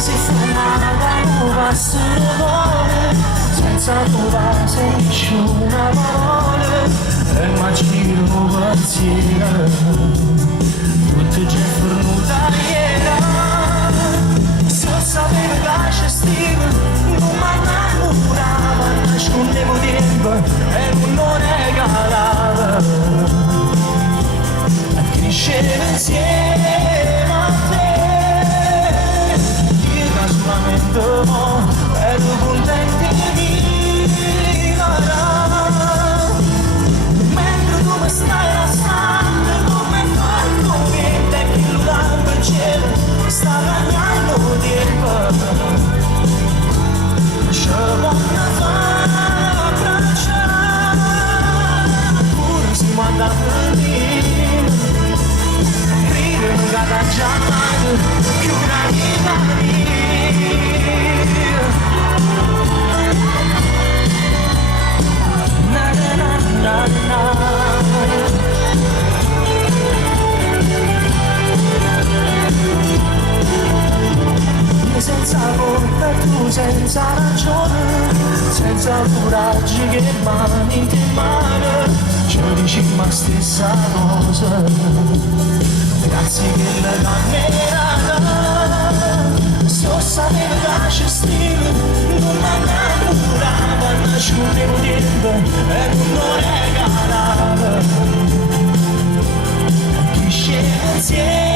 si fumavano passone senza trovarsi nessuna parola e ma giro pensiero tutto già fornuta era se sapevo che c'è stile non mi innamorava nascondevo tempo e non lo regalava a crescere insieme a te io solamente mo ero contento di vivere mentre tu mi stai lasciando come fatto niente che lo dà per cielo sta bagnando tempo ci voglio far abbracciare pure se mi andà per dire ridere non cade già più una vita mia na na na na senza colpa tu senza ragione senza coraggio che mani in te mano ci dici ma stessa cosa grazie che la camminata so sapevo che c'è stile non mi innamorava nascondevo tempo e non lo regalava chi scende insieme